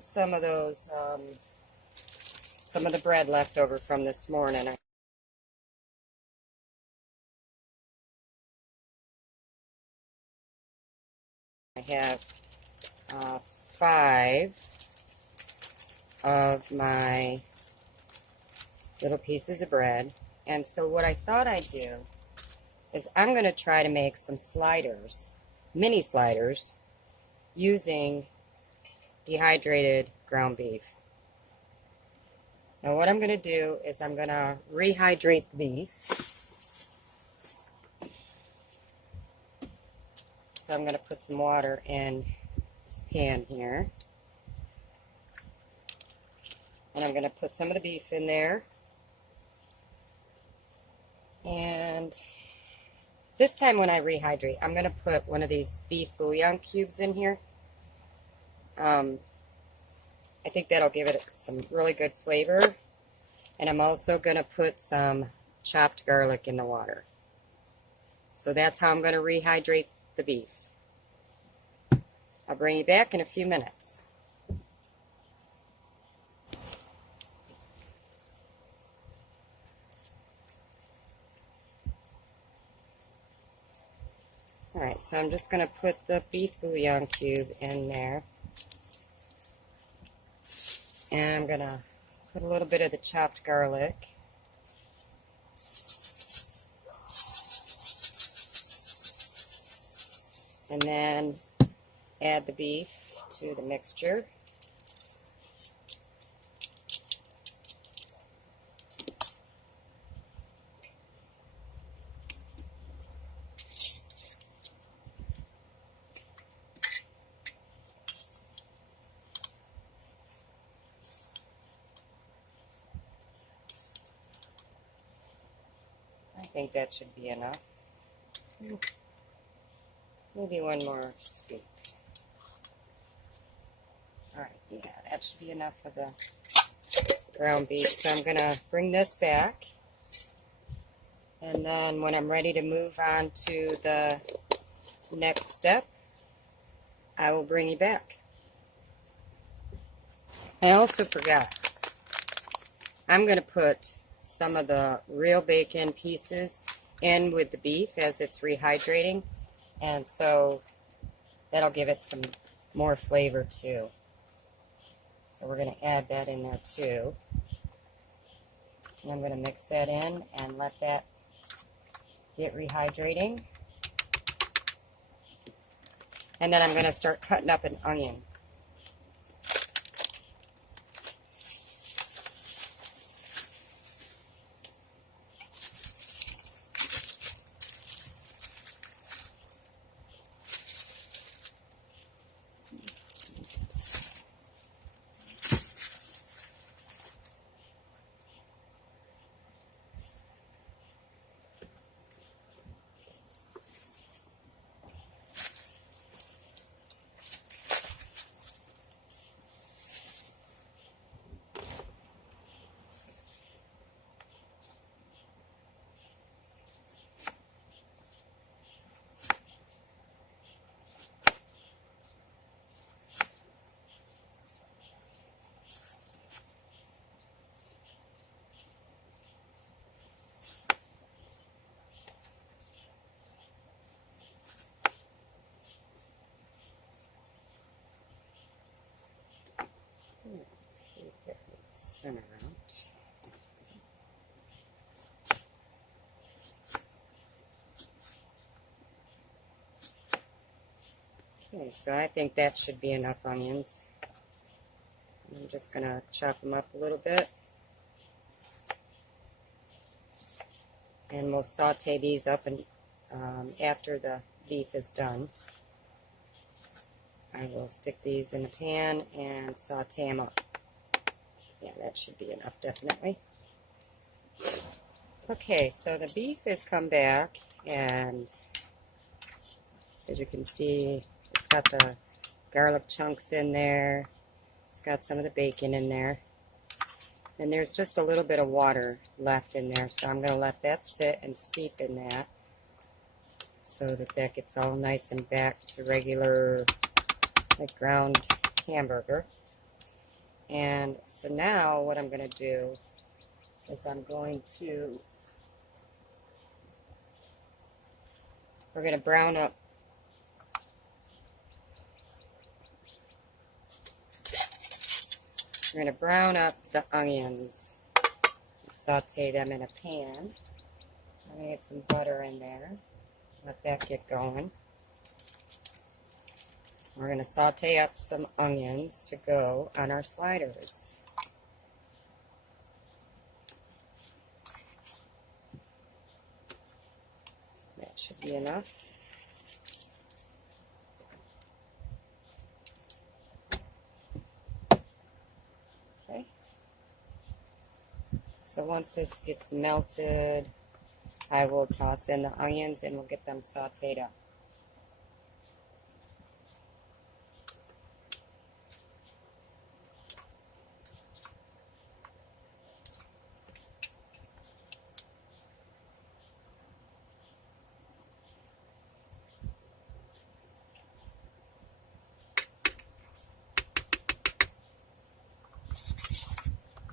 had some of those, some of the bread left over from this morning. I have 5 of my little pieces of bread. And so what I thought I'd do is I'm going to try to make some sliders, mini sliders, using dehydrated ground beef. Now what I'm going to do is I'm going to rehydrate the beef. So I'm going to put some water in this pan here. And I'm going to put some of the beef in there. And this time when I rehydrate, I'm going to put one of these beef bouillon cubes in here. I think that'll give it some really good flavor. And I'm also going to put some chopped garlic in the water. So that's how I'm going to rehydrate the beef. I'll bring you back in a few minutes. Alright, so I'm just going to put the beef bouillon cube in there. And I'm going to put a little bit of the chopped garlic. And then add the beef to the mixture. I think that should be enough. Maybe one more scoop. Alright, yeah, that should be enough of the ground beef. So I'm going to bring this back. And then when I'm ready to move on to the next step, I will bring you back. I also forgot. I'm going to put some of the real bacon pieces in with the beef as it's rehydrating, and so that'll give it some more flavor too. So we're going to add that in there too. And I'm going to mix that in and let that get rehydrating. And then I'm going to start cutting up an onion. Take that center out. Okay, so I think that should be enough onions. I'm just going to chop them up a little bit. And we'll saute these up and after the beef is done. I will stick these in a pan and saute them up. Yeah, that should be enough, definitely. Okay, so the beef has come back, and as you can see, it's got the garlic chunks in there. It's got some of the bacon in there. And there's just a little bit of water left in there, so I'm going to let that sit and seep in that so that that gets all nice and back to regular, like ground hamburger. And so now what I'm going to do is we're going to brown up the onions. Saute them in a pan. I'm going to get some butter in there. Let that get going. We're going to saute up some onions to go on our sliders. That should be enough. Okay. So once this gets melted, I will toss in the onions and we'll get them sauteed up.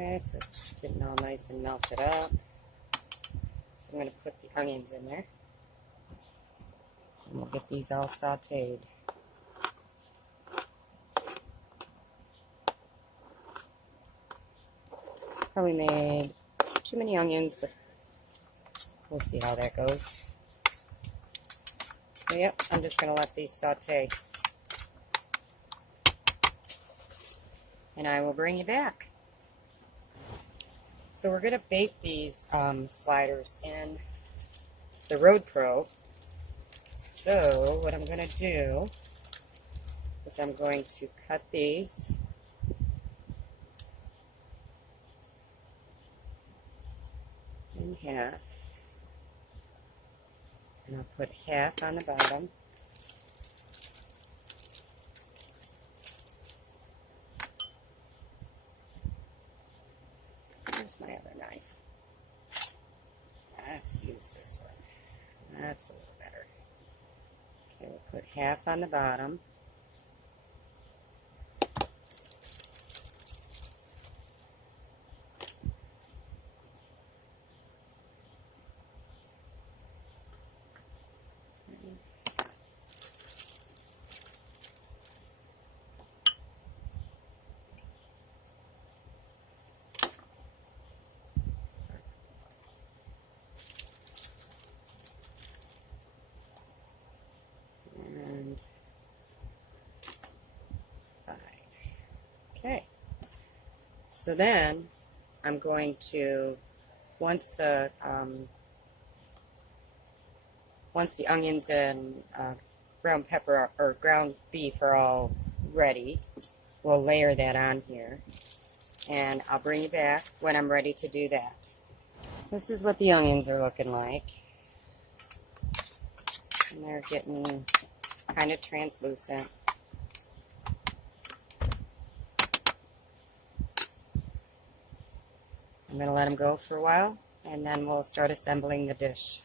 Okay, so it's getting all nice and melted up. So I'm going to put the onions in there. And we'll get these all sauteed. Probably made too many onions, but we'll see how that goes. So yep, I'm just going to let these saute. And I will bring you back. So we're going to bake these sliders in the Road Pro. So what I'm going to do is I'm going to cut these in half. And I'll put half on the bottom. Where's my other knife? Let's use this one. That's a little better. Okay, we'll put half on the bottom. And 5. Okay. So then I'm going to, once the onions and ground pepper or ground beef are all ready, we'll layer that on here. And I'll bring you back when I'm ready to do that. This is what the onions are looking like. And they're getting kind of translucent. I'm going to let them go for a while, and then we'll start assembling the dish.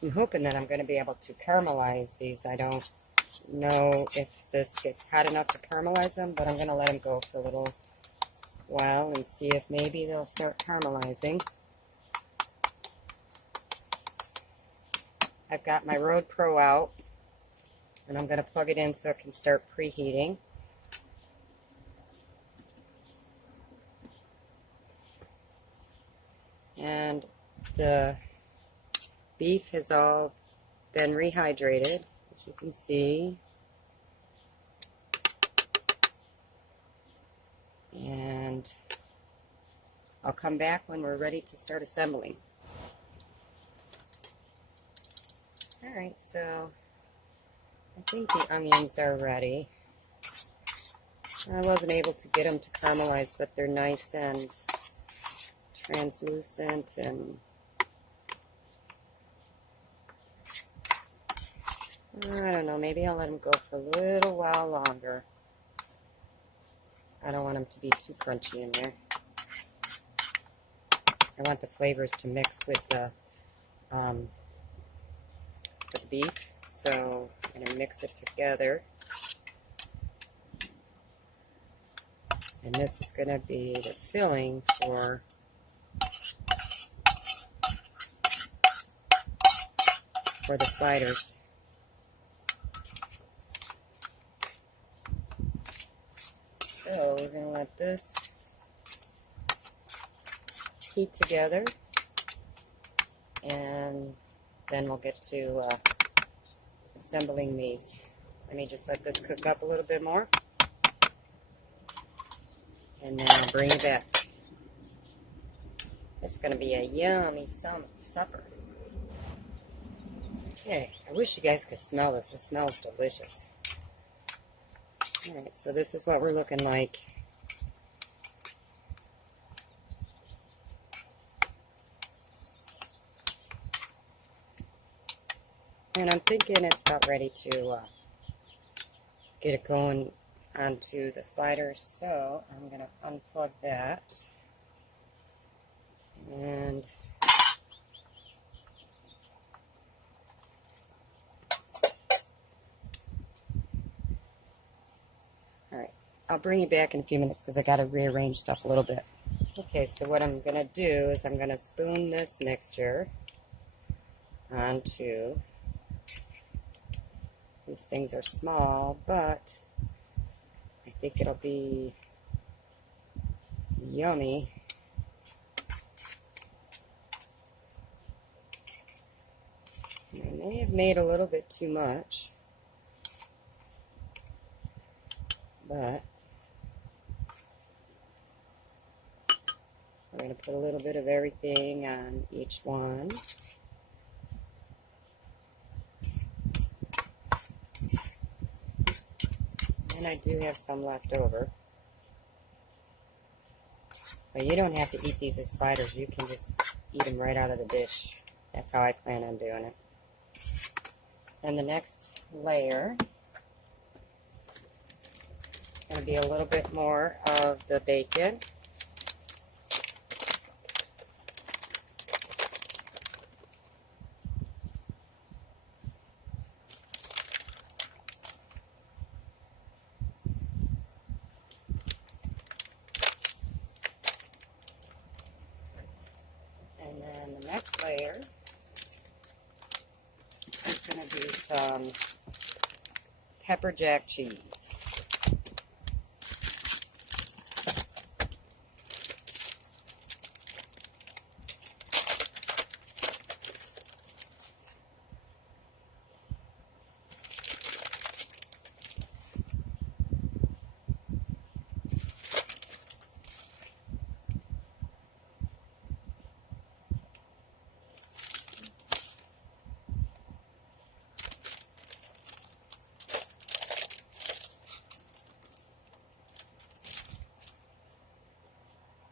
I'm hoping that I'm going to be able to caramelize these. I don't know if this gets hot enough to caramelize them, but I'm going to let them go for a little while and see if maybe they'll start caramelizing. I've got my Road Pro out, and I'm going to plug it in so it can start preheating. And the beef has all been rehydrated, as you can see. And I'll come back when we're ready to start assembling. Alright, so I think the onions are ready. I wasn't able to get them to caramelize, but they're nice and translucent, and I don't know, maybe I'll let them go for a little while longer. I don't want them to be too crunchy in there. I want the flavors to mix with the beef, so I'm going to mix it together. And this is going to be the filling for the sliders. So we're going to let this heat together, and then we'll get to assembling these. Let me just let this cook up a little bit more, and then I'll bring it back. It's going to be a yummy supper. Okay, I wish you guys could smell this. It smells delicious. Alright, so this is what we're looking like. And I'm thinking it's about ready to get it going onto the sliders, so I'm going to unplug that. And alright, I'll bring you back in a few minutes because I got to rearrange stuff a little bit. Okay, so what I'm going to do is I'm going to spoon this mixture onto, these things are small, but I think it'll be yummy. I may have made a little bit too much, but we're going to put a little bit of everything on each one. And I do have some left over. But you don't have to eat these as sliders. You can just eat them right out of the dish. That's how I plan on doing it. And the next layer is going to be a little bit more of the bacon. And then the next layer is going to be some pepper jack cheese.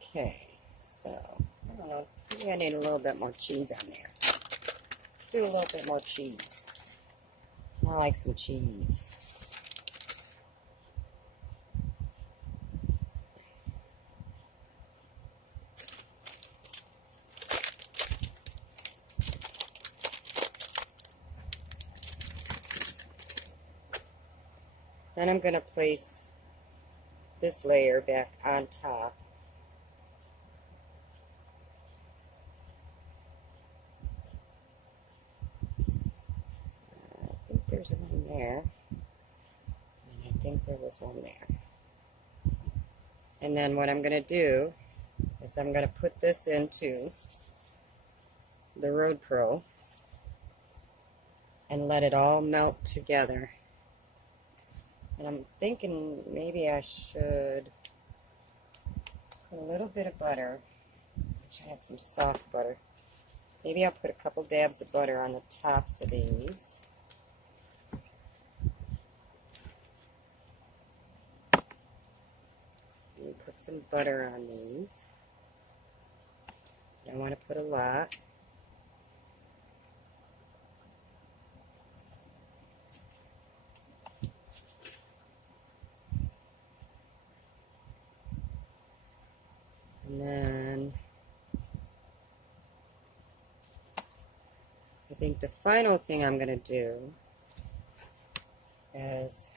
Okay, so, I don't know, maybe I need a little bit more cheese on there. Let's do a little bit more cheese. I like some cheese. Then I'm going to place this layer back on top. I think there's one there. And I think there was one there. And then what I'm going to do is I'm going to put this into the Road Pro and let it all melt together. And I'm thinking maybe I should put a little bit of butter wish I had some soft butter. Maybe I'll put a couple dabs of butter on the tops of these. Put some butter on these. I want to put a lot. And then I think the final thing I'm going to do is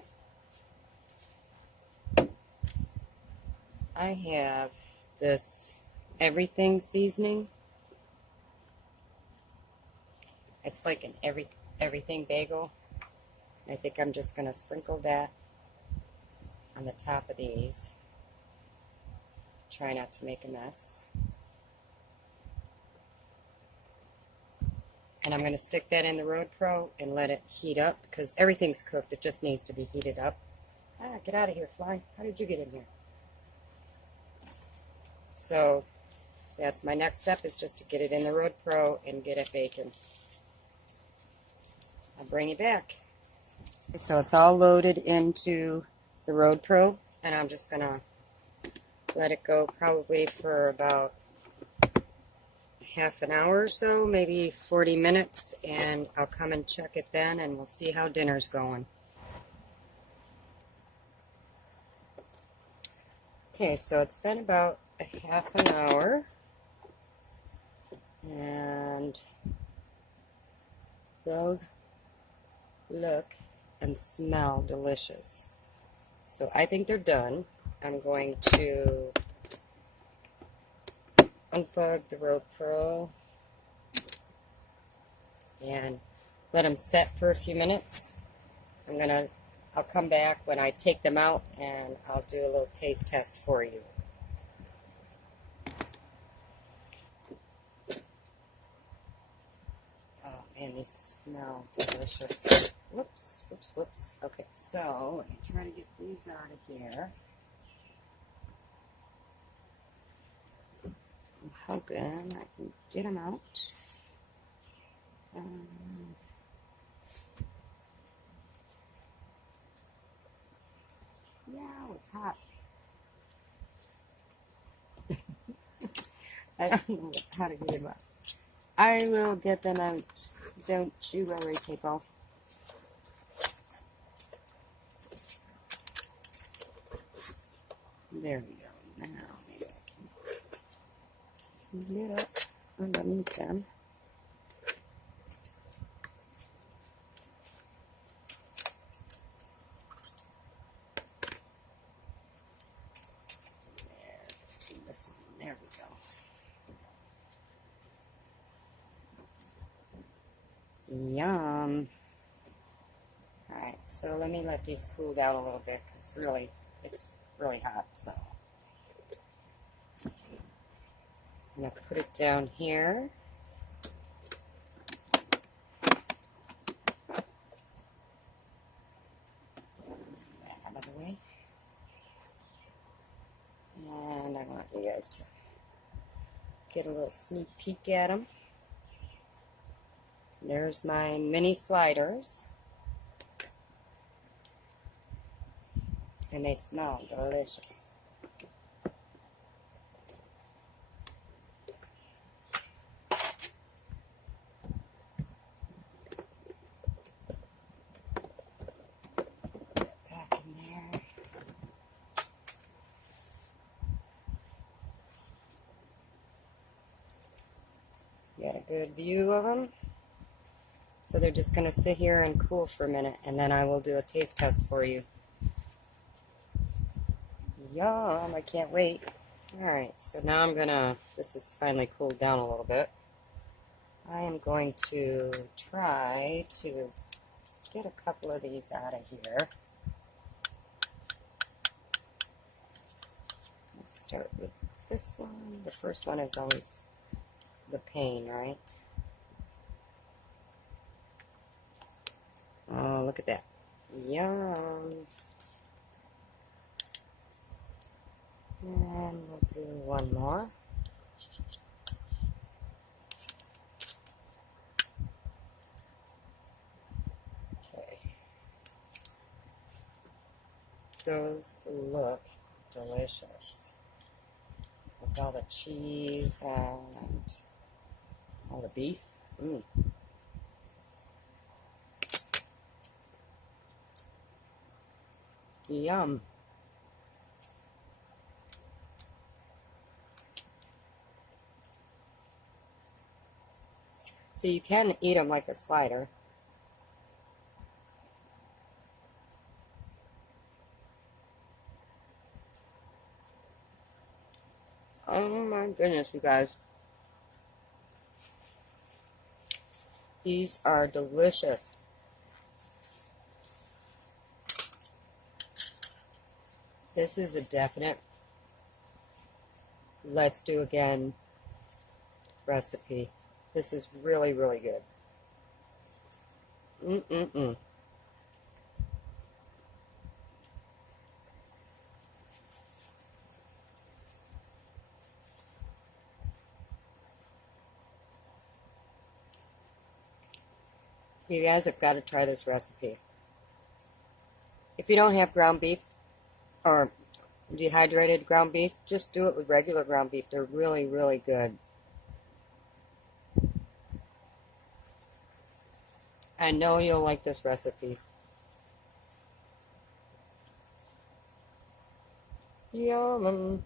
I have this everything seasoning. It's like an everything bagel. I think I'm just going to sprinkle that on the top of these. Try not to make a mess. And I'm going to stick that in the Road Pro and let it heat up because everything's cooked. It just needs to be heated up. Ah, get out of here, fly. How did you get in here? So that's my next step, is just to get it in the Road Pro and get it baking. I'll bring you back. So it's all loaded into the Road Pro, and I'm just going to let it go probably for about half an hour or so, maybe 40 minutes, and I'll come and check it then, and we'll see how dinner's going. Okay, so it's been about a half an hour, and those look and smell delicious. So I think they're done. I'm going to unplug the Road Pro and let them set for a few minutes. I'll come back when I take them out and I'll do a little taste test for you. Oh man, these smell delicious. Whoops, whoops, whoops. Okay, so let me try to get these out of here. I'm hoping I can get them out. Yeah, it's hot. I don't know how to get them out. I will get them out. Don't you worry, people. There we go. Now maybe I can get up underneath them. There we go. Yum. Alright, so let me let these cool down a little bit. It's really hot, so I'm going to put it down here. That out of the way. And I want you guys to get a little sneak peek at them. There's my mini sliders. And they smell delicious. Back in there. Got a good view of them. So they're just going to sit here and cool for a minute, and then I will do a taste test for you. Yum, I can't wait. Alright, so now this is finally cooled down a little bit. I am going to try to get a couple of these out of here. Let's start with this one. The first one is always the pain, right? Oh, look at that. Yum. And we'll do one more. those look delicious with all the cheese and all the beef. Mm. Yum. So you can eat them like a slider. Oh my goodness, you guys. These are delicious. This is a definite let's do again recipe. This is really, really good. Mm-mm-mm. You guys have got to try this recipe. If you don't have ground beef or dehydrated ground beef, just do it with regular ground beef. They're really, really good. I know you'll like this recipe. Yum.